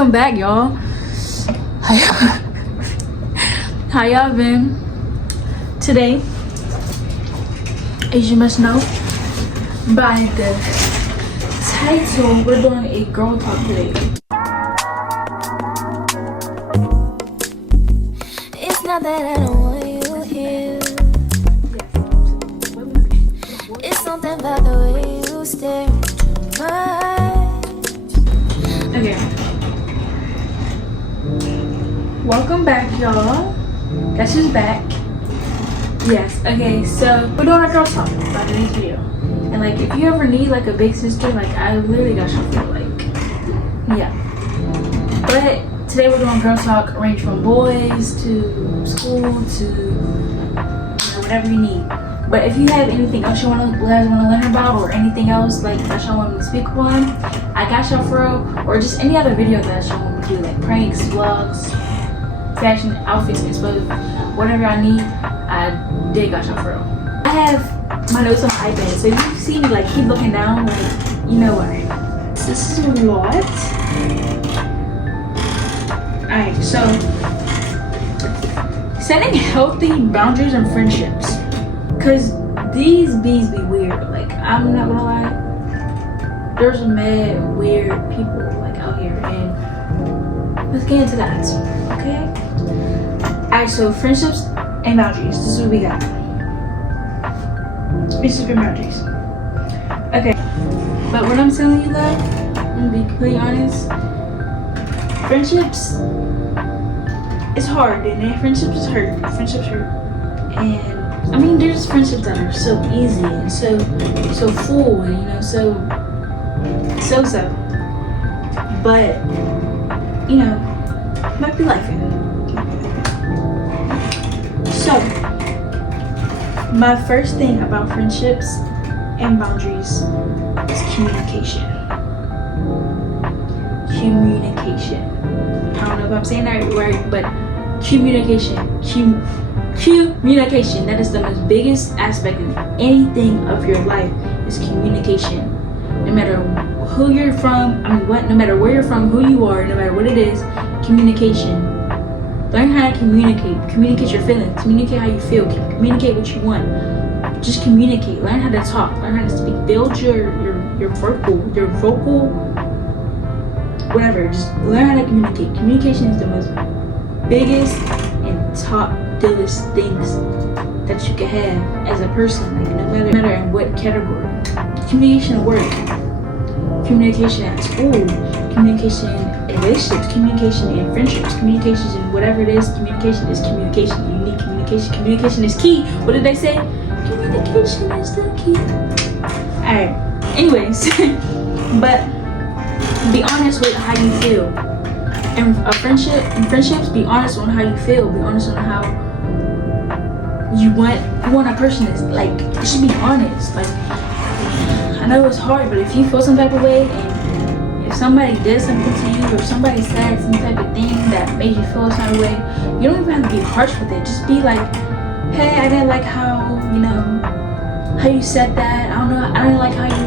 Welcome back, y'all. How y'all been? Today, as you must know by the title, we're doing a girl talk today. It's not that I don't want you here. It's something about the way you stare into my eyes. Okay. Welcome back, y'all. Guess who's back? Yes. Okay. So we're doing a girl talk by the next video, and like, if you ever need like a big sister, like I literally got you for like, yeah. But today we're doing girl talk, range from boys to school to whatever you need. But if you have anything else you guys want to learn about, or anything else like that y'all want me to speak on, I got y'all for real. Or just any other video that y'all want me to do, like pranks, vlogs, fashion, outfits, exposed, whatever I need, I did got y'all for real. I have my notes on my iPad, so if you see me like keep looking down, like, you know why. This is a lot. Alright, so setting healthy boundaries in friendships. Cause these bees be weird. Like, I'm not gonna lie. There's some mad weird people like out here, and let's get into that. Okay? Alright, so friendships and boundaries. This is what we got. Friendships and boundaries. Okay. But what I'm telling you though, I'm gonna be completely honest. Friendships, it's hard, and friendships hurt. Friendships hurt. And I mean, there's friendships that are so easy and so full, and you know, so. But you know, might be life. So, my first thing about friendships and boundaries is communication. Communication. I don't know if I'm saying that right, but communication. Communication. That is the most biggest aspect in anything of your life is communication. No matter who you're from, no matter where you're from, who you are, no matter what it is, communication. Learn how to communicate. Communicate your feelings. Communicate how you feel. Communicate what you want. Just communicate. Learn how to talk. Learn how to speak. Build your vocal, whatever. Just learn how to communicate. Communication is the most biggest and top dealest things that you can have as a person. Like, no matter in what category. Communication at work. Communication at school. Communication in relationships, communication in friendships, communications in whatever it is. Communication is communication. You need communication. Communication is key. What did they say? Communication is the key. Alright. Anyways, but be honest with how you feel. In friendships, be honest on how you feel. Be honest on how you want a person to, like, you should be honest. Like, I know it's hard, but if you feel some type of way, and if somebody did something to you, or if somebody said some type of thing that made you feel some way, you don't even have to be harsh with it. Just be like, hey, I didn't like how you said that. I didn't like how you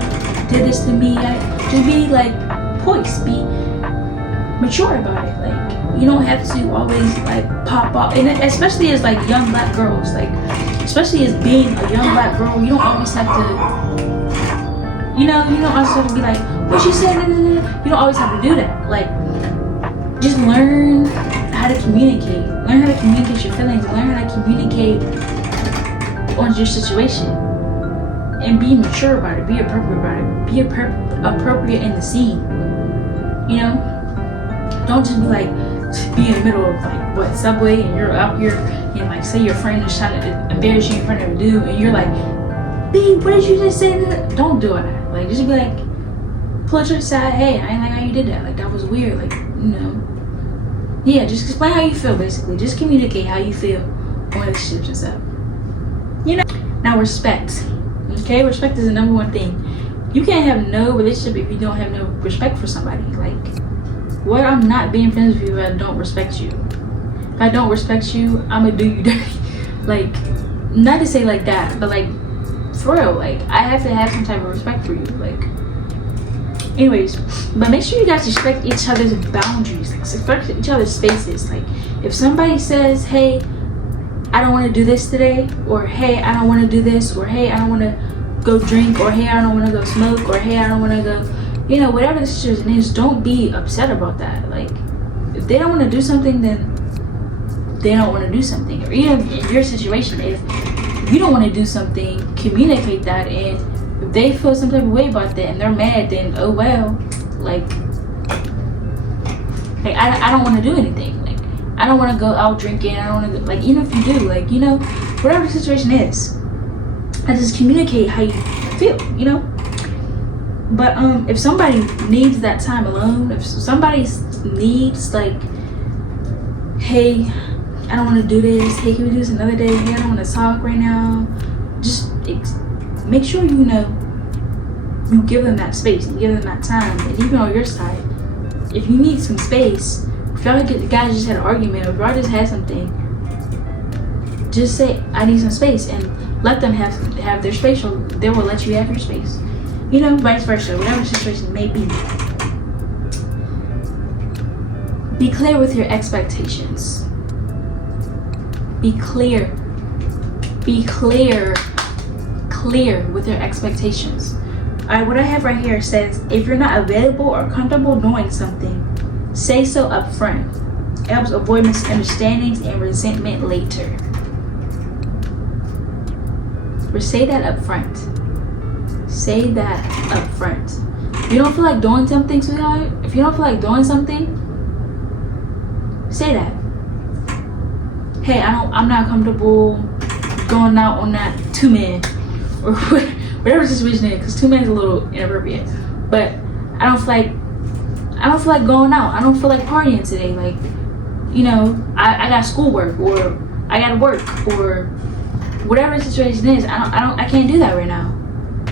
did this to me. Just be like poised, be mature about it. Like, you don't have to always like pop up, and especially as like young black girls, like especially as being a young black girl, you don't always have to. You don't always have to be like, what you said, you don't always have to do that. Like, just learn how to communicate. Learn how to communicate your feelings. Learn how to communicate on your situation. And be mature about it. Be appropriate about it. Be appropriate in the scene. You know? Don't just be like, be in the middle of like, what, Subway, and you're up here, and like, say your friend is trying to embarrass you in front of a dude, and you're like, babe, what did you just say? Don't do it. Like, just be like, pull it to the side. Hey, I ain't like how you did that. Like, that was weird. Like, yeah, just explain how you feel, basically. Just communicate how you feel on relationships and stuff. Now, respect. Okay, respect is the number one thing. You can't have no relationship if you don't have no respect for somebody. Like, what? I'm not being friends with you if I don't respect you. If I don't respect you, I'm gonna do you dirty. Like, not to say like that, but like, for real, like, I have to have some type of respect for you. Like, Anyways, but make sure you guys respect each other's boundaries, like respect each other's spaces. Like if somebody says, hey, I don't want to do this today, or hey, I don't want to do this, or hey, I don't want to go drink, or hey, I don't want to go smoke, or hey, I don't want to go, you know, whatever the situation is, don't be upset about that. Like if they don't want to do something, then they don't want to do something. Or even in your situation, if you don't want to do something, communicate that. And if they feel some type of way about that and they're mad, then oh well. Like I don't want to do anything. Like I don't want to go out drinking. I don't want to go, like, even if you do, like, you know, whatever the situation is, I just communicate how you feel, you know. But if somebody needs that time alone, if somebody needs, like, hey, I don't want to do this, hey, can we do this another day, hey, I don't want to talk right now, just make sure, you know, you give them that space and give them that time. And even on your side, if you need some space, if y'all guys just had an argument, or if y'all just had something, just say, I need some space, and let them have their space, or they will let you have your space. You know, vice versa, whatever the situation may be. Be clear with your expectations. Be clear with your expectations. Alright, what I have right here says, if you're not available or comfortable doing something, say so up front. It helps avoid misunderstandings and resentment later. Or say that up front. Say that up front. If you don't feel like doing something, sweetheart, if you don't feel like doing something, say that. Hey, I'm not comfortable going out on that 2 men, or whatever the situation is, because 2 men is a little inappropriate. But I don't feel like going out. I don't feel like partying today. Like, you know, I got schoolwork, or I gotta work, or whatever the situation is. I can't do that right now.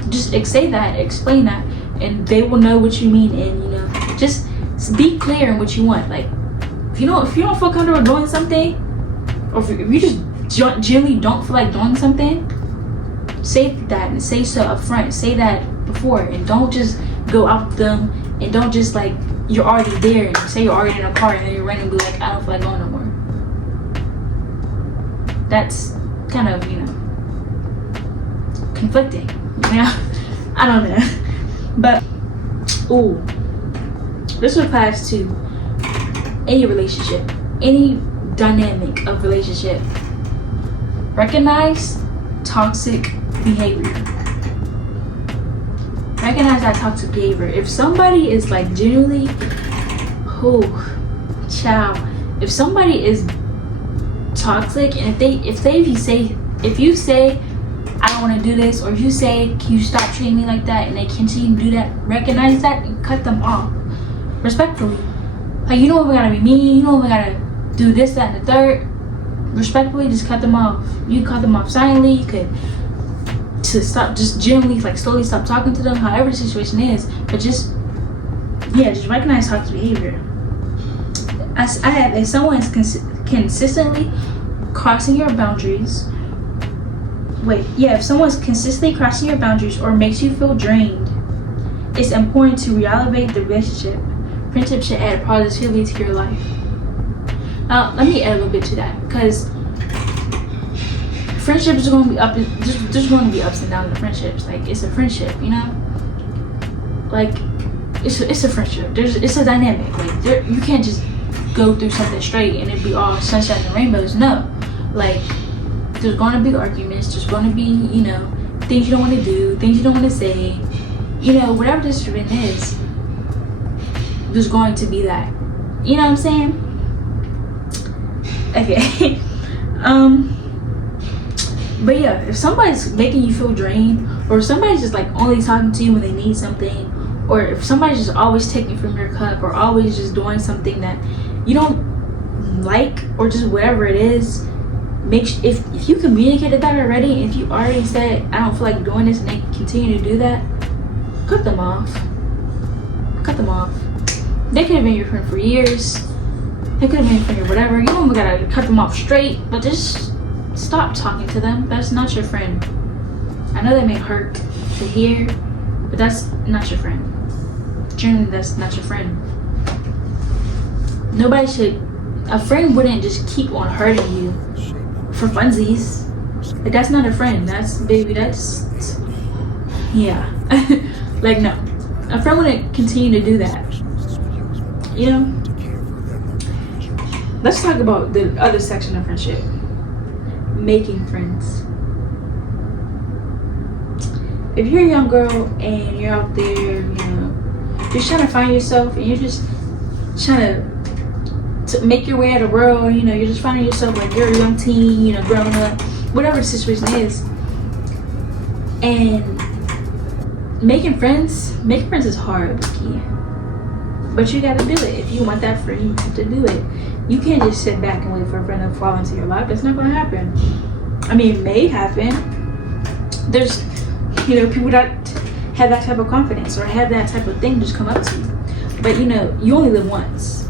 Just say that, explain that, and they will know what you mean. And, you know, just be clear in what you want. Like, if you don't feel comfortable doing something, or if you just generally don't feel like doing something, say that and say so up front. Say that before, and don't just go out with them, and don't just, like, you're already there and say you're already in a car and then you're randomly like, I don't feel like going no more. That's kind of, you know, conflicting. Yeah, I don't know. But ooh, this applies to any relationship, any dynamic of relationship. Recognize toxic behavior. Recognize that toxic behavior. If somebody is, like, genuinely, if somebody is toxic, and if you say I don't want to do this, or if you say, can you stop treating me like that, and they continue to do that, recognize that and cut them off respectfully. Like, you know what, we gotta be mean, you know what, we gotta do this, that, and the third. Respectfully, just cut them off. You cut them off silently. You could stop, just generally, like, slowly stop talking to them, however the situation is. But just recognize toxic behavior. If someone is consistently crossing your boundaries, if someone's consistently crossing your boundaries or makes you feel drained, it's important to reevaluate the relationship. Friendship should add positivity to your life. Now, let me add a little bit to that, because friendships are going to be there's going to be ups and downs in friendships. Like, it's a friendship, you know? Like, it's a friendship. It's a dynamic. Like, you can't just go through something straight and it be all sunshine and rainbows. No. Like, there's going to be arguments. There's going to be, you know, things you don't want to do, things you don't want to say. You know, whatever this event is, there's going to be that. You know what I'm saying? Okay. But yeah, if somebody's making you feel drained, or if somebody's just, like, only talking to you when they need something, or if somebody's just always taking from your cup, or always just doing something that you don't like, or just whatever it is, if you communicated that already, if you already said, I don't feel like doing this, and they continue to do that, cut them off. Cut them off. They could have been your friend for years. They could have been your friend or whatever. You don't gotta cut them off straight, but just stop talking to them. That's not your friend. I know that may hurt to hear, but that's not your friend. generally that's not your friend. A friend wouldn't just keep on hurting you for funsies. Like, that's not a friend. That's yeah. Like, no. A friend wouldn't continue to do that. You know? Let's talk about the other section of friendship. Making friends. If you're a young girl and you're out there, you know, just trying to find yourself and you're just trying to make your way out of the world, you know, you're just finding yourself, like you're a young teen, you know, growing up, whatever the situation is. And making friends is hard, Key. But you gotta do it. If you want that friend, you have to do it. You can't just sit back and wait for a friend to fall into your life. That's not gonna happen. I mean, it may happen. There's, you know, people that have that type of confidence or have that type of thing just come up to you. But, you know, you only live once.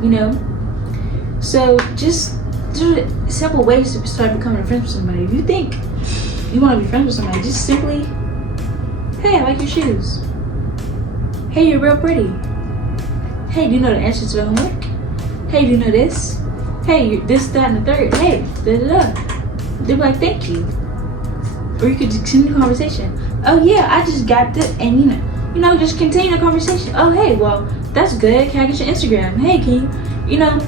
You know? So just do simple ways to start becoming friends with somebody. If you think you want to be friends with somebody, just simply, hey, I like your shoes. Hey, you're real pretty. Hey, do you know the answer to the homework? Hey, do you know this? Hey, you're this, that, and the third. Hey, da-da-da. They'll be like, thank you. Or you could just continue the conversation. Oh yeah, I just got this, and you know, just continue the conversation. Oh hey, well, that's good. Can I get your Instagram? Hey, can you know,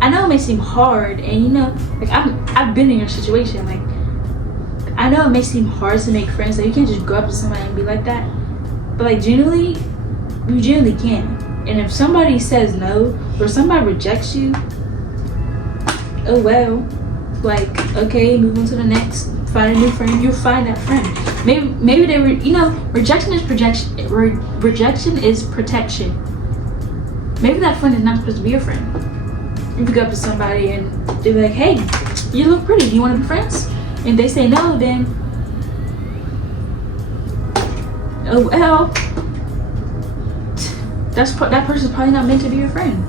I know it may seem hard, and you know, like I've been in your situation. Like, I know it may seem hard to make friends. Like, you can't just go up to somebody and be like that. But like, genuinely, you genuinely can. And if somebody says no, or somebody rejects you, oh well. Like, okay, move on to the next. Find a new friend. You'll find that friend. Maybe they were, you know, rejection is protection. Maybe that friend is not supposed to be your friend. You could go up to somebody and they're like, hey, you look pretty. Do you want to be friends? And they say no, then oh well. That person's probably not meant to be your friend.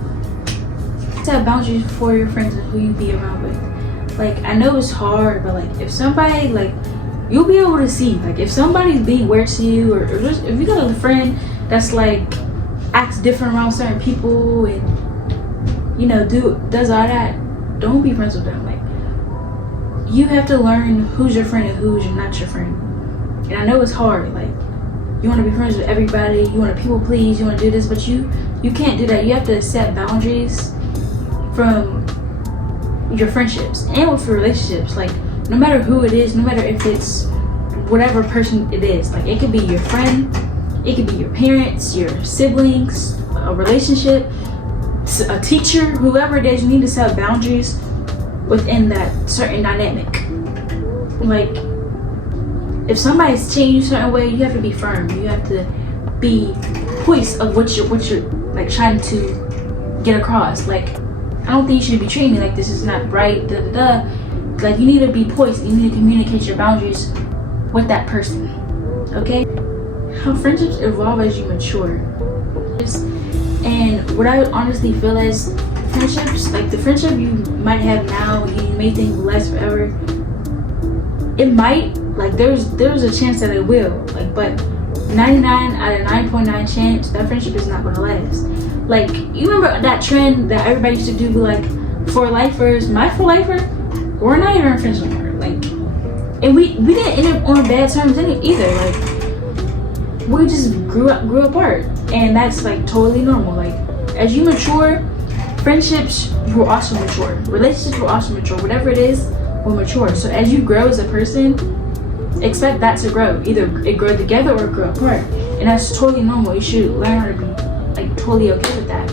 Set boundaries for your friends and who you be around with. Like, I know it's hard, but like, if somebody, like, you'll be able to see, like, if somebody's being weird to you, or just, if you got a friend that's like acts different around certain people and, you know, does all that, don't be friends with them. Like, you have to learn who's your friend and who's not your friend. And I know it's hard. Like, you want to be friends with everybody, you want to people please, you want to do this, but you can't do that. You have to set boundaries from your friendships and with your relationships. Like, no matter who it is, no matter if it's whatever person it is, like, it could be your friend, it could be your parents, your siblings, a relationship, a teacher, whoever it is, you need to set boundaries within that certain dynamic. Like, if somebody's treating you a certain way, you have to be firm. You have to be poised of what you're like trying to get across. Like, I don't think you should be treating me like this is not right, da da da. Like, you need to be poised. You need to communicate your boundaries with that person. Okay? How friendships evolve as you mature. And what I honestly feel is friendships, like the friendship you might have now, you may think will last forever. It might, like, there's a chance that it will. Like, but 99 out of 9.9 chance that friendship is not gonna last. Like, you remember that trend that everybody used to do, like, for lifers, my for lifer, we're not even friends anymore. Like, and we didn't end up on bad terms either. Like, we just grew apart, and that's like totally normal. Like, as you mature, friendships will also mature, relationships will also mature, whatever it is will mature. So as you grow as a person, expect that to grow. Either it grow together or it grow apart, and that's totally normal. You should learn how to be like totally okay with that.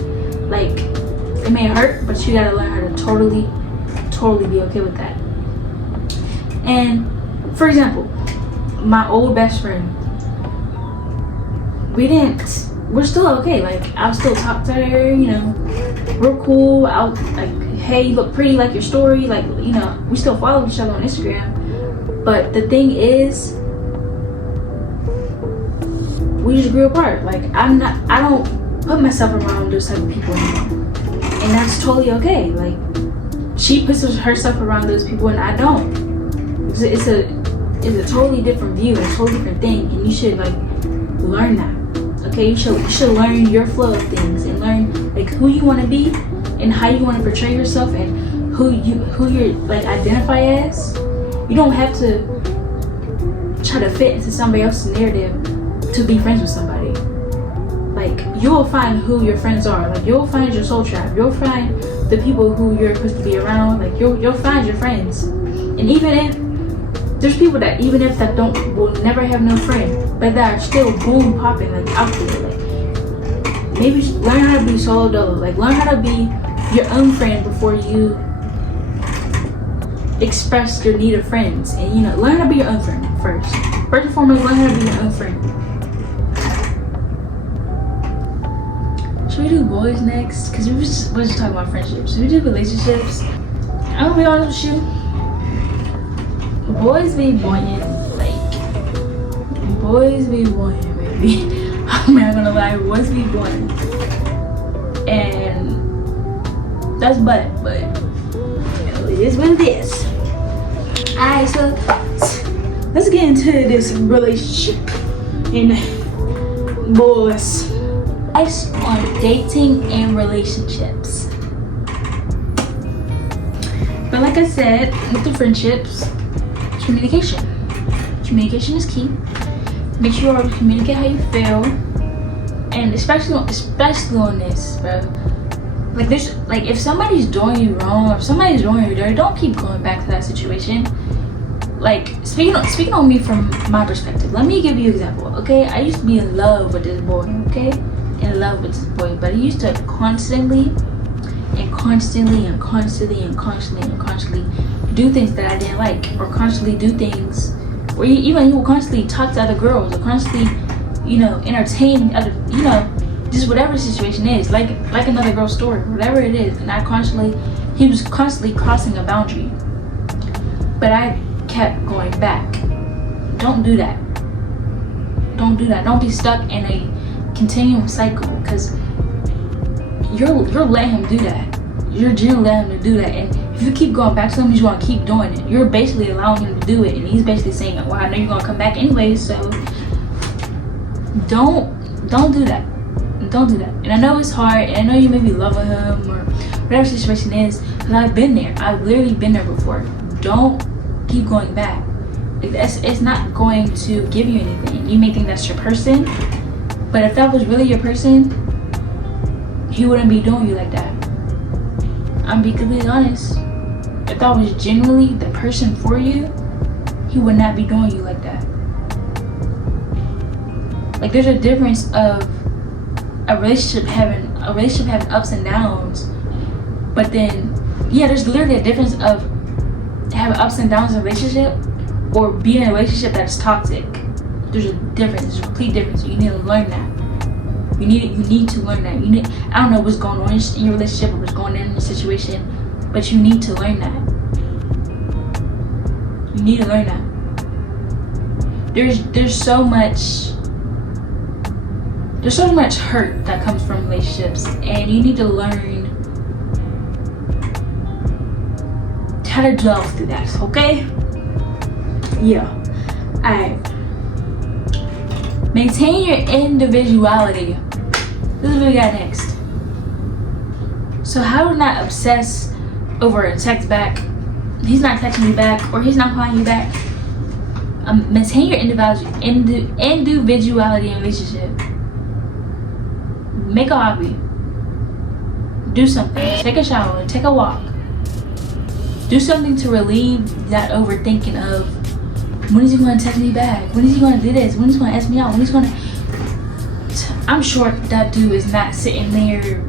Like, it may hurt, but you gotta learn how to totally be okay with that. And for example, my old best friend, we're still okay. Like, I'll still talk to her, you know, we're cool. I'll like, hey, you look pretty, like your story, like, you know, we still follow each other on Instagram. But the thing is, we just grew apart. Like, I don't put myself around those type of people anymore, and that's totally okay. Like, she puts herself around those people and I don't. It's a totally different view, a totally different thing, and you should like learn that. Okay, you should learn your flow of things and learn like who you want to be and how you want to portray yourself and who you're like identify as. You don't have to try to fit into somebody else's narrative to be friends with somebody. Like, you will find who your friends are. Like, you'll find your soul tribe. You'll find the people who you're supposed to be around. Like, you'll find your friends. And even if there's people that even if that will never have no friend, but that are still boom popping like out there. Like, maybe learn how to be solo dolo. Like, learn how to be your own friend before you express your need of friends. And learn how to be your own friend first. First and foremost, learn how to be your own friend. Should we do boys next? Because we were just talking about friendships. Should we do relationships? I'm gonna be honest with you. Boys be boying, like, boys be boying, baby. I'm not gonna lie, boys be boying. And that's but it is what it is. Alright, so let's get into this relationship and boys. Advice on dating and relationships. But like I said, with the friendships, communication. Communication is key. Make sure you communicate how you feel, and especially on this, bro. Like if somebody's doing you wrong, if somebody's doing you dirty, don't keep going back to that situation. Like, speaking on me from my perspective, let me give you an example. Okay, I used to be in love with this boy. Okay, in love with this boy, but he used to constantly do things that I didn't like, or constantly do things where he will constantly talk to other girls, or constantly, entertain other, just whatever the situation is, like another girl's story, whatever it is. And he was constantly crossing a boundary, but I kept going back. Don't do that. Don't be stuck in a continuum cycle, because you're letting him do that. You're generally letting him do that, and if you keep going back to him, he's gonna keep doing it. You're basically allowing him to do it, and he's basically saying, well, I know you're gonna come back anyway, so don't do that. Don't do that. And I know it's hard, and I know you may be loving him or whatever the situation is, because I've been there. I've literally been there before. Don't keep going back. It's not going to give you anything. You may think that's your person, but if that was really your person, he wouldn't be doing you like that. I'm being completely honest. If that was genuinely the person for you, he would not be doing you like that. Like, there's a difference of a relationship having ups and downs, but then there's literally a difference of having ups and downs in a relationship or being in a relationship that's toxic. There's a difference. There's a complete difference. You need to learn that. You need to learn that. I don't know what's going on in your relationship or what's going on in your situation, but you need to learn that. You need to learn that. There's so much hurt that comes from relationships, and you need to learn how to delve through that, okay? Yeah. Alright. Maintain your individuality. This is what we got next. So how to not obsess over a text back. He's not texting you back, or he's not calling you back. Maintain your individuality in a relationship. Make a hobby. Do something. Take a shower. Take a walk. Do something to relieve that overthinking of, when is he going to text me back? When is he going to do this? When is he going to ask me out? When is he going to... I'm sure that dude is not sitting there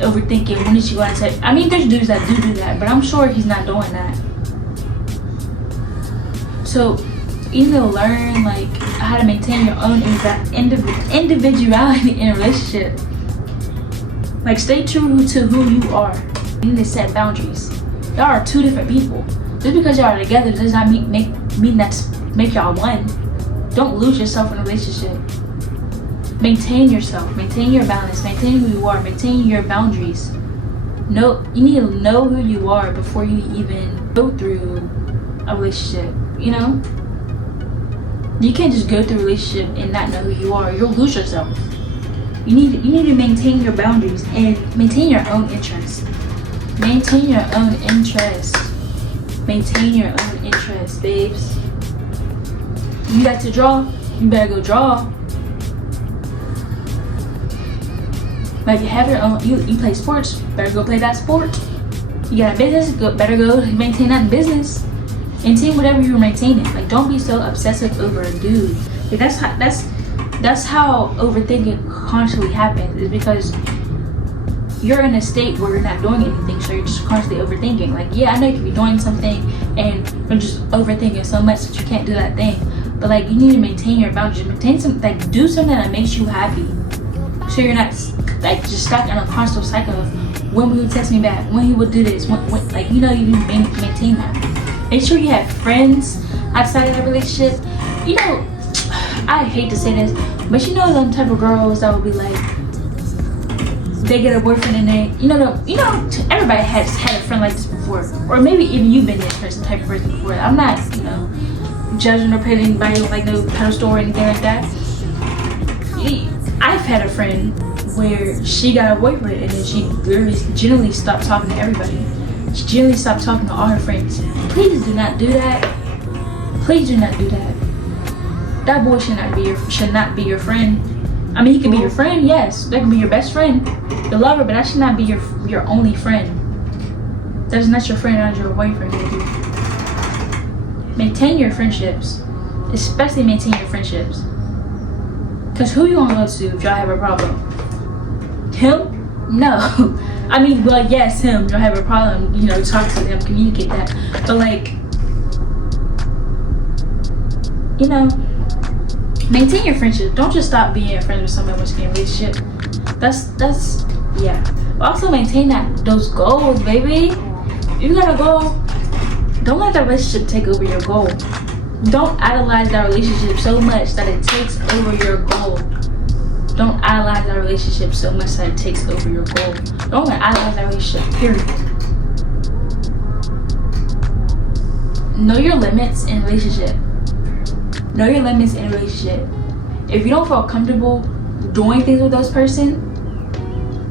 overthinking, when is she going to text? I mean, there's dudes that do that, but I'm sure he's not doing that. So, you need to learn like how to maintain your own individuality in a relationship. Like, stay true to who you are. You need to set boundaries. Y'all are two different people. Just because y'all are together does not make y'all one. Don't lose yourself in a relationship. Maintain yourself. Maintain your balance. Maintain who you are. Maintain your boundaries. You need to know who you are before you even go through a relationship. You You can't just go through a relationship and not know who you are. You'll lose yourself. You need to maintain your boundaries and maintain your own interests. Maintain your own interests. Maintain your own interests, babes. You like to draw? You better go draw. Like you have your own. You play sports. Better go play that sport. You got a business. Better go maintain that business. Maintain whatever you're maintaining. Like, don't be so obsessive over a dude. Like, that's how overthinking constantly happens. Is because you're in a state where you're not doing anything, so you're just constantly overthinking. Like, yeah, I know you could be doing something, and you're just overthinking so much that you can't do that thing. But like, you need to maintain your boundaries. Maintain some, like, do something that makes you happy, so you're not like just stuck in a constant cycle of when will he text me back, when he will do this, when like, you know, you need to maintain that. Make sure you have friends outside of that relationship. You know, I hate to say this, but you know them type of girls that will be like, they get a boyfriend and they, you know, everybody has had a friend like this before, or maybe even you've been this person, type of person before. I'm not, you know, judging or putting anybody like no pedestal or anything like that. I've had a friend where she got a boyfriend and then she literally generally stopped talking to everybody. She generally stopped talking to all her friends. Please do not do that. Please do not do that. That boy should not be your friend. I mean, he can be your friend, yes. That can be your best friend, your lover, but that should not be your only friend. That's not your friend, not your boyfriend, baby. Maintain your friendships. Especially maintain your friendships. Because who you gonna go to if y'all have a problem? Him? No. I mean, well, yes, him. You'll have a problem, you know, talk to him, communicate that. But like, you know, maintain your friendship. Don't just stop being friends with someone once you get in a relationship. That's yeah. But also maintain those goals, baby. You got a goal. Don't let that relationship take over your goal. Don't idolize that relationship so much that it takes over your goal. Don't idolize that relationship so much that it takes over your goal. Don't idolize that relationship, period. Know your limits in a relationship. Know your limits in a relationship. If you don't feel comfortable doing things with those person,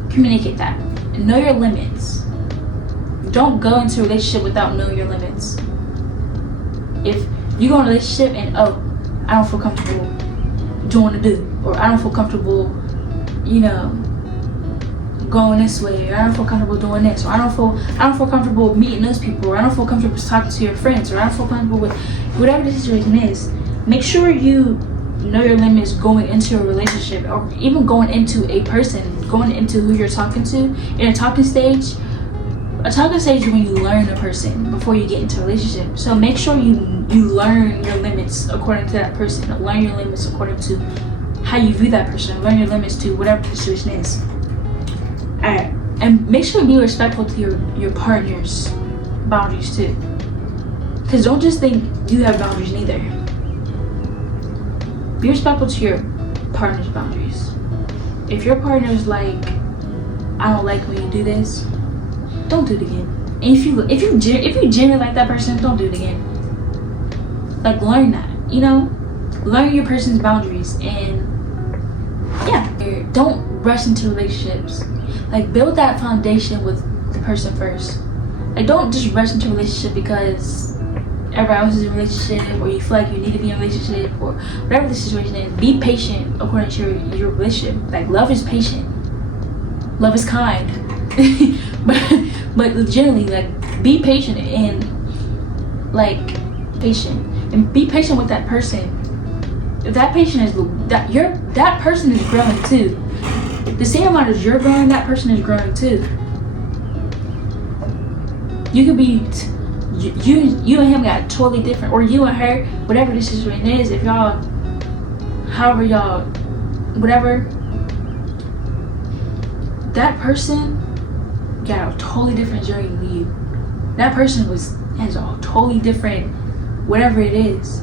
communicate that. And know your limits. Don't go into a relationship without knowing your limits. If you go in a relationship and, oh, I don't feel comfortable doing the do, or I don't feel comfortable, you know, going this way, or I don't feel comfortable doing this, or I don't feel comfortable meeting those people, or I don't feel comfortable talking to your friends, or I don't feel comfortable with whatever the situation is. Make sure you know your limits going into a relationship, or even going into a person, going into who you're talking to. In a talking stage is when you learn a person before you get into a relationship. So make sure you learn your limits according to that person. Learn your limits according to how you view that person. Learn your limits to whatever the situation is. Alright. And make sure you be respectful to your partner's boundaries too. Because don't just think you have boundaries neither. Be respectful to your partner's boundaries. If your partner's like, I don't like when you do this, don't do it again. And if you genuinely like that person, don't do it again. Like, learn that, you know? Learn your person's boundaries, and yeah. Don't rush into relationships. Like, build that foundation with the person first. Like, don't just rush into a relationship because everybody else is in a relationship, or you feel like you need to be in a relationship, or whatever the situation is. Be patient according to your relationship. Like, love is patient. Love is kind. but generally, like, be patient and be patient with that person. If that patient is that person is growing too. The same amount as you're growing, that person is growing too. You could be you and him got totally different, or you and her, whatever the situation is. If y'all, however y'all, whatever, that person got a totally different journey than you. That person has a totally different, whatever it is.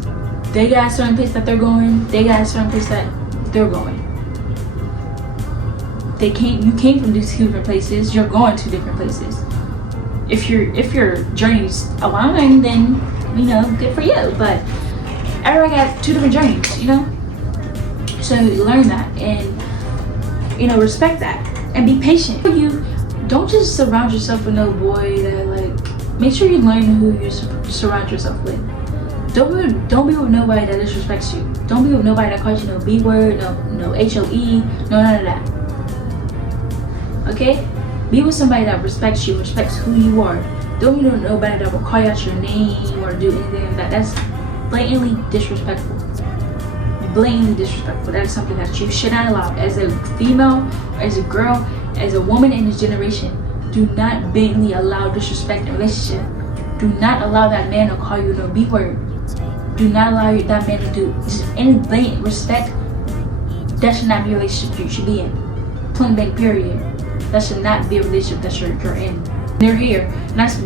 They got a certain place that they're going. They got a certain place that they're going. You came from these two different places. You're going to different places. If your journey's aligned, then, you know, good for you. But everybody got two different journeys, you know? So learn that and, you know, respect that and be patient. You don't just surround yourself with no boy that like, make sure you learn who you surround yourself with. Don't be with nobody that disrespects you. Don't be with nobody that calls you no B word, no HOE, no none of that. Okay? Be with somebody that respects you, respects who you are. Don't be with nobody that will call out your name or do anything like that. That's blatantly disrespectful. Blatantly disrespectful. That is something that you should not allow. As a female, as a girl, as a woman in this generation, do not blatantly allow disrespect in a relationship. Do not allow that man to call you no B word. Do not allow that man to do just any blatant respect. That should not be a relationship you should be in. Point blank period. That should not be a relationship that you're in. They're here. And that's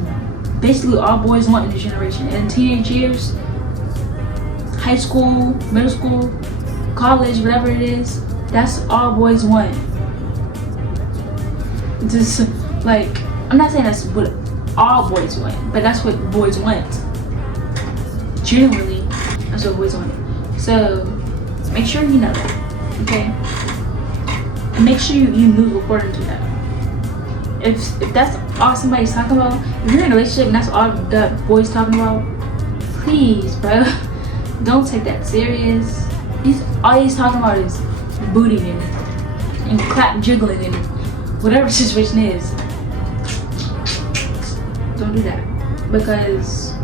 basically all boys want in this generation. In teenage years, high school, middle school, college, whatever it is, that's all boys want. Just like, I'm not saying that's what all boys want, but that's what boys want. Generally, that's what boys want. So make sure you know that, okay? And make sure you move according to that. If that's all somebody's talking about, if you're in a relationship and that's all that boys talking about, please, bro, don't take that serious. All he's talking about is booty and clap jiggling and whatever the situation is. Don't do that, because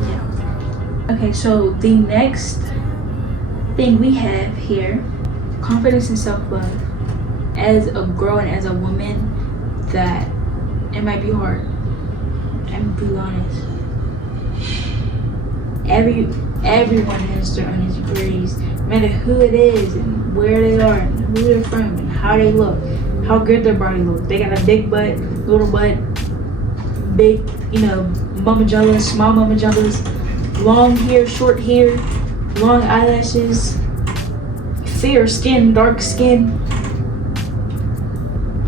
yeah. Okay, so the next thing we have here, confidence and self-love. As a girl and as a woman, that it might be hard. I'm being honest. Everyone has their own insecurities, no matter who it is and where they are and who they're from and how they look, how good their body looks. They got a big butt, little butt, big, mama jealous, small mama jealous, long hair, short hair, long eyelashes, fair skin, dark skin,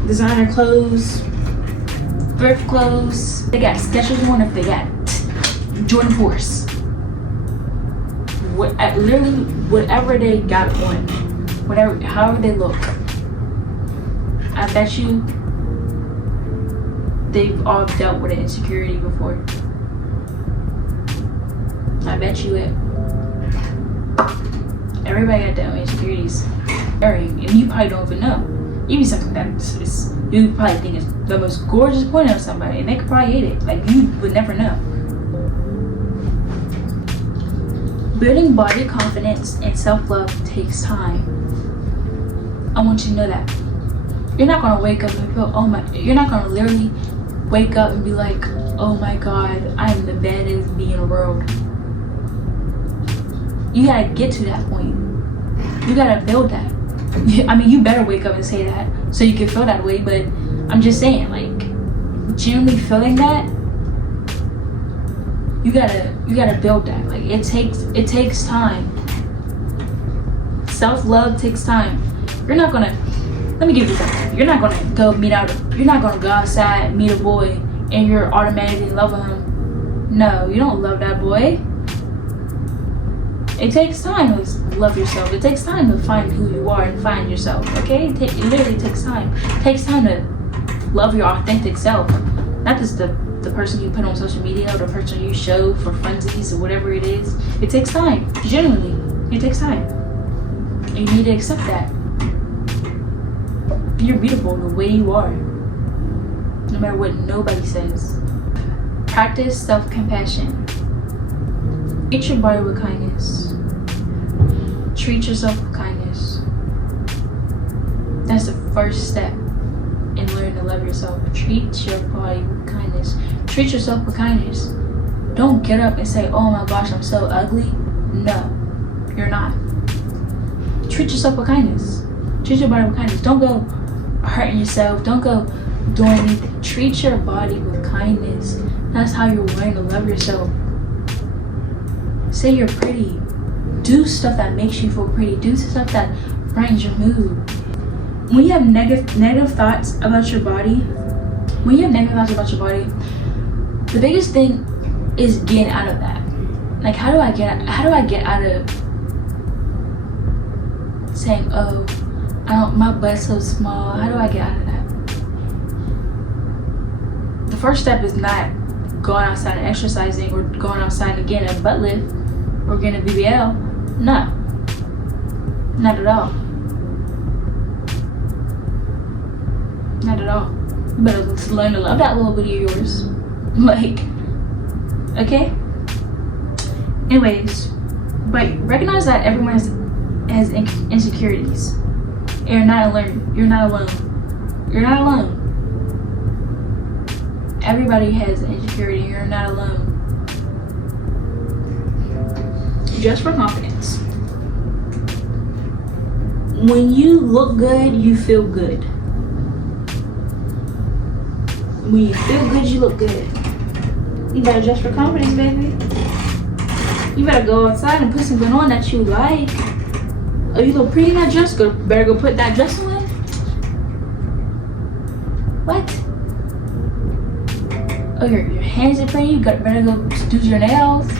designer clothes, thrift clothes. They got Skechers on if they got Jordan Force. Literally, whatever they got on, however they look, I bet you they've all dealt with an insecurity before. I bet you it. Everybody got their own insecurities, and you probably don't even know. Even something that you probably think is the most gorgeous point of somebody, and they could probably hate it. Like, you would never know. Building body confidence and self-love takes time. I want you to know that. You're not gonna wake up and feel, you're not gonna literally wake up and be like, oh my God, I'm the baddest bee in the world. You gotta get to that point. You gotta build that. I mean, you better wake up and say that so you can feel that way, but I'm just saying, like, genuinely feeling that, you gotta build that. Like, it takes time. Self-love takes time. You're not gonna, let me give you something. You're not gonna go outside, meet a boy, and you're automatically loving him. No, you don't love that boy. It takes time to love yourself. It takes time to find who you are and find yourself, okay? It literally takes time. It takes time to love your authentic self. Not just the person you put on social media or the person you show for funsies or whatever it is. It takes time. Genuinely, it takes time. And you need to accept that. You're beautiful the way you are, no matter what nobody says. Practice self-compassion. Treat your body with kindness. Treat yourself with kindness. That's the first step in learning to love yourself. Treat your body with kindness. Treat yourself with kindness. Don't get up and say, oh my gosh, I'm so ugly. No, you're not. Treat yourself with kindness. Treat your body with kindness. Don't go hurting yourself. Don't go doing anything. Treat your body with kindness. That's how you're learning to love yourself. Say you're pretty. Do stuff that makes you feel pretty. Do stuff that brightens your mood. When you have negative thoughts about your body, the biggest thing is getting out of that. Like, how do I get out of saying, oh, my butt's so small? How do I get out of that? The first step is not going outside and exercising, or going outside and getting a butt lift, or getting a BBL. No, not at all. Not at all. You better learn to love that little booty of yours. Like, okay? Anyways, but recognize that everyone has insecurities. You're not alone. You're not alone. You're not alone. Everybody has an insecurity. You're not alone. Just for confidence. When you look good, you feel good. When you feel good, you look good. You better dress for confidence, baby. You better go outside and put something on that you like. Oh, you look pretty in that dress? Better go put that dress on. What? Oh, your hands are pretty? You better go do your nails.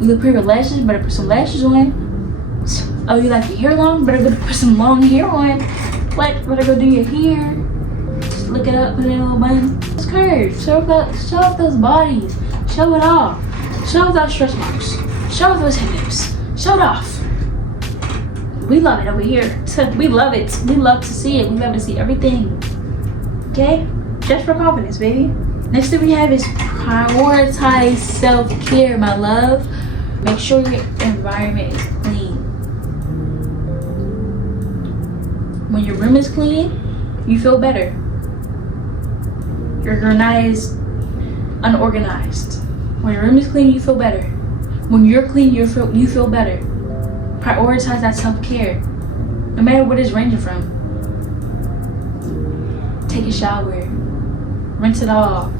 You look pretty with lashes? Better put some lashes on. Oh, you like your hair long? Better go put some long hair on. What? Better go do your hair. Just look it up, put it in a little bun. It's curved. Show off those bodies. Show it off. Show off those stretch marks. Show off those hips. Show it off. We love it over here. We love it. We love to see it. We love to see everything. Okay? Just for confidence, baby. Next thing we have is prioritize self-care, my love. Make sure your environment is clean. When your room is clean, you feel better. You're not as unorganized. When your room is clean, you feel better. When you're clean, you feel better. Prioritize that self-care, no matter what it's ranging from. Take a shower, rinse it off,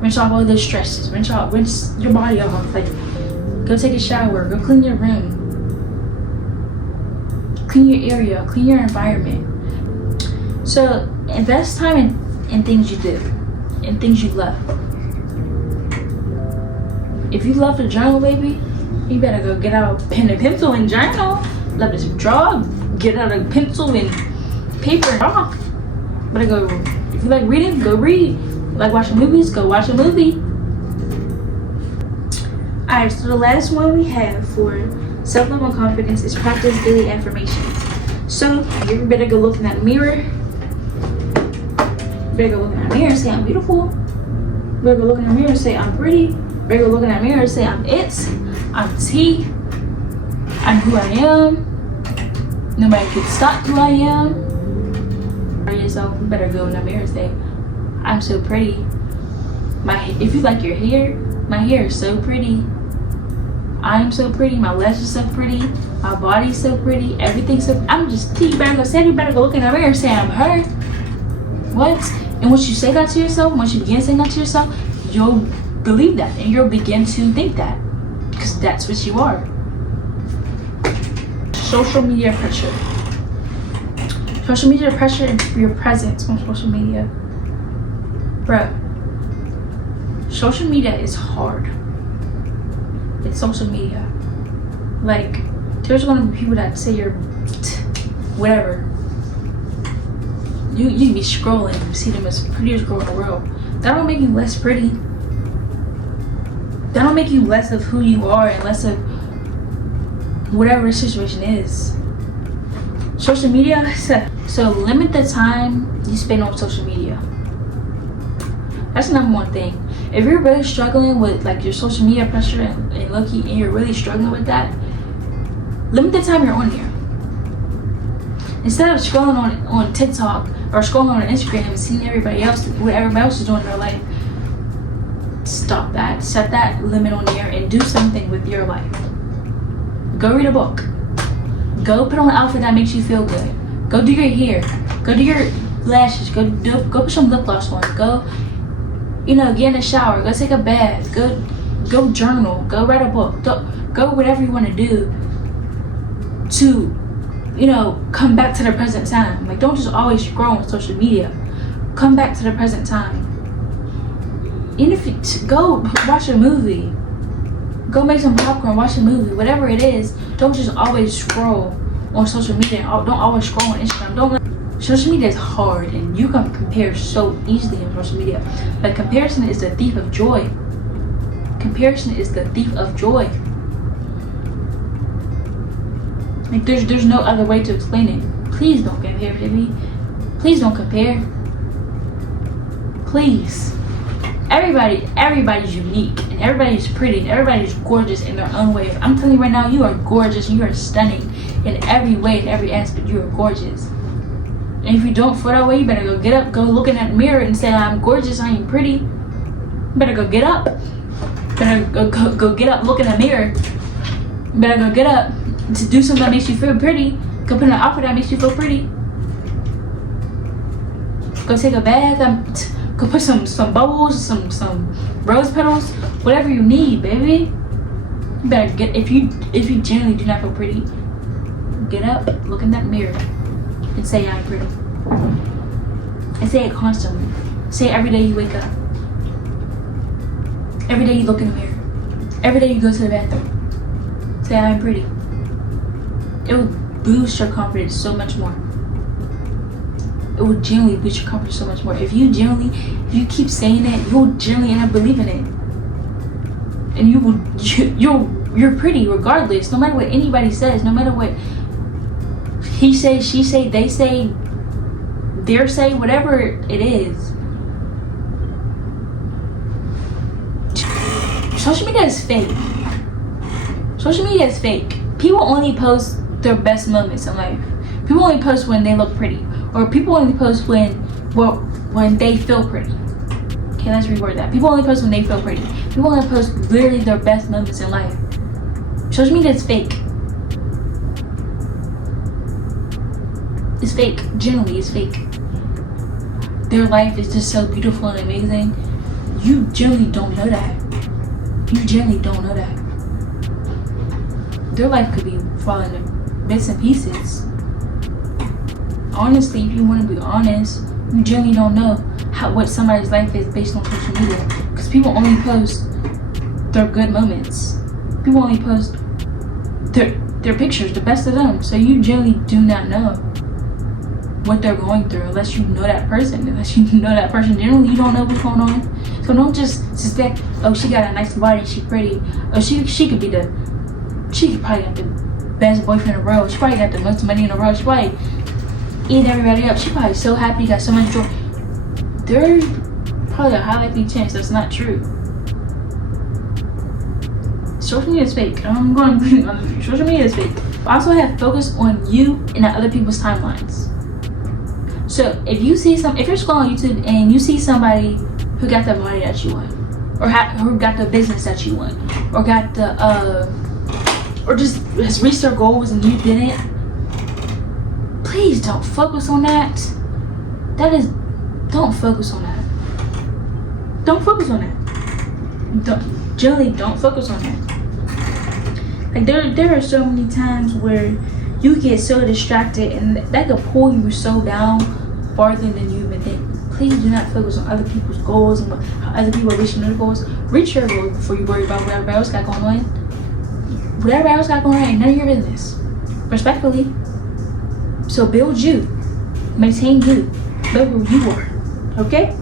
rinse off all those stresses, rinse your body off. Like, go take a shower, go clean your room, clean your area, clean your environment. So invest time in things you do, in things you love. If you love to journal, baby, you better go get out a pen and pencil and journal. Love to draw, get out a pencil and paper and draw. Better go, if you like reading, go read. Like watching movies, go watch a movie. Alright, so the last one we have for self-love and confidence is practice daily affirmations. So you better go look in that mirror. You better go look in that mirror and say I'm beautiful. You better go look in the mirror and say I'm pretty. You better go look in that mirror and say I'm it. I'm T. I'm who I am. Nobody can stop who I am. For yourself, you better go in the mirror and say, I'm so pretty. If you like your hair, my hair is so pretty. I'm so pretty. My lashes are so pretty. My body's so pretty. Everything's so. I'm just T. You better go say. You better go look in the mirror and say I'm her. What? And once you say that to yourself, once you begin saying that to yourself, you'll believe that and you'll begin to think that. Because that's what you are. Social media pressure. Social media pressure and your presence on social media. Bruh. Social media is hard. It's social media. Like, there's gonna be people that say you're whatever. You be scrolling, you see them as prettiest girl in the world. That don't make you less pretty. That don't make you less of who you are and less of whatever the situation is. Social media, so limit the time you spend on social media. That's the number one thing. If you're really struggling with like your social media pressure and low-key, and you're really struggling with that, limit the time you're on here. Instead of scrolling on TikTok or scrolling on Instagram and seeing everybody else, what everybody else is doing in their life, stop that. Set that limit on there and do something with your life. Go read a book. Go put on an outfit that makes you feel good. Go do your hair. Go do your lashes. Go put some lip gloss on. Go, get in the shower. Go take a bath. Go journal. Go write a book. Go whatever you want to do to, come back to the present time. Like, don't just always scroll on social media. Come back to the present time. Even if you go watch a movie. Go make some popcorn, watch a movie, whatever it is. Don't just always scroll on social media. Don't always scroll on Instagram. Social media is hard and you can compare so easily on social media. But comparison is the thief of joy. Comparison is the thief of joy. Like there's no other way to explain it. Please don't compare, baby. Please don't compare. Please. Everybody's unique and everybody's pretty and everybody's gorgeous in their own way. I'm telling you right now, you are gorgeous. You are stunning in every way, in every aspect. You are gorgeous. And if you don't feel that way, you better go get up, go look in that mirror and say, I'm gorgeous, I am pretty. You better go get up. Better go get up, look in the mirror. You better go get up to do something that makes you feel pretty. Go put on an outfit that makes you feel pretty. Go take a bath. Go put some bubbles, some rose petals, whatever you need, baby. You better get, if you genuinely do not feel pretty, get up, look in that mirror, and say I'm pretty. And say it constantly. Say it every day you wake up. Every day you look in the mirror. Every day you go to the bathroom. Say I'm pretty. It will boost your confidence so much more. It will genuinely boost your confidence so much more. If you keep saying it, you'll genuinely end up believing it. And you're pretty regardless, no matter what anybody says, no matter what he say, she say, they say, dare say, whatever it is. Social media is fake. Social media is fake. People only post their best moments in life. People only post when they look pretty. Or people only post when they feel pretty. Okay, let's reword that. People only post when they feel pretty. People only post literally their best moments in life. Social media is fake. It's fake. Generally, it's fake. Their life is just so beautiful and amazing. You generally don't know that. You generally don't know that. Their life could be falling to bits and pieces. Honestly, if you want to be honest, you generally don't know what somebody's life is based on social media. Because people only post their good moments. People only post their pictures, the best of them. So you generally do not know what they're going through unless you know that person. Unless you know that person, generally you don't know what's going on. So don't just suspect, oh, she got a nice body, she pretty. Oh, she could probably got the best boyfriend in the world. She probably got the most money in the world. She probably eating everybody up. She probably so happy, got so much joy. There's probably a high likely chance that's not true. Social media is fake. I'm going to be honest with you. Social media is fake. Also have focus on you and not other people's timelines. So if you're scrolling YouTube and you see somebody who got the body that you want, or who got the business that you want, or got the or just has reached their goals and you didn't, please don't focus on that. Don't focus on that. Don't focus on that. Generally don't focus on that. Like there are so many times where you get so distracted and that could pull you so down farther than you even think. Please do not focus on other people's goals and how other people are reaching their goals. Reach your goals before you worry about what everybody else got going on. Whatever else got going on ain't none of your business. Respectfully. So build you. Maintain you. Build who you are. Okay?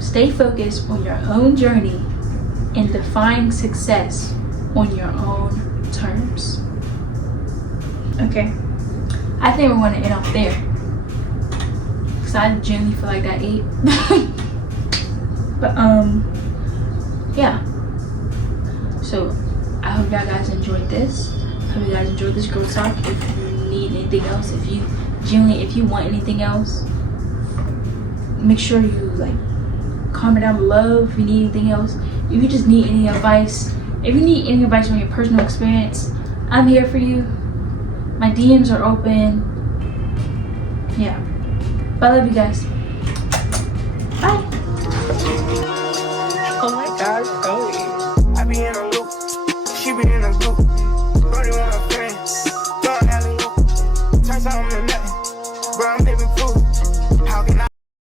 Stay focused on your own journey and define success on your own terms. Okay? I think we're going to end off there. Because I genuinely feel like that ate. But, yeah. So, I hope y'all guys enjoyed this. Hope you guys enjoyed this girl talk. If you need anything else, if you want anything else, make sure you comment down below if you need anything else. If you just need any advice, if you need any advice on your personal experience, I'm here for you. My DMs are open. Yeah. But I love you guys.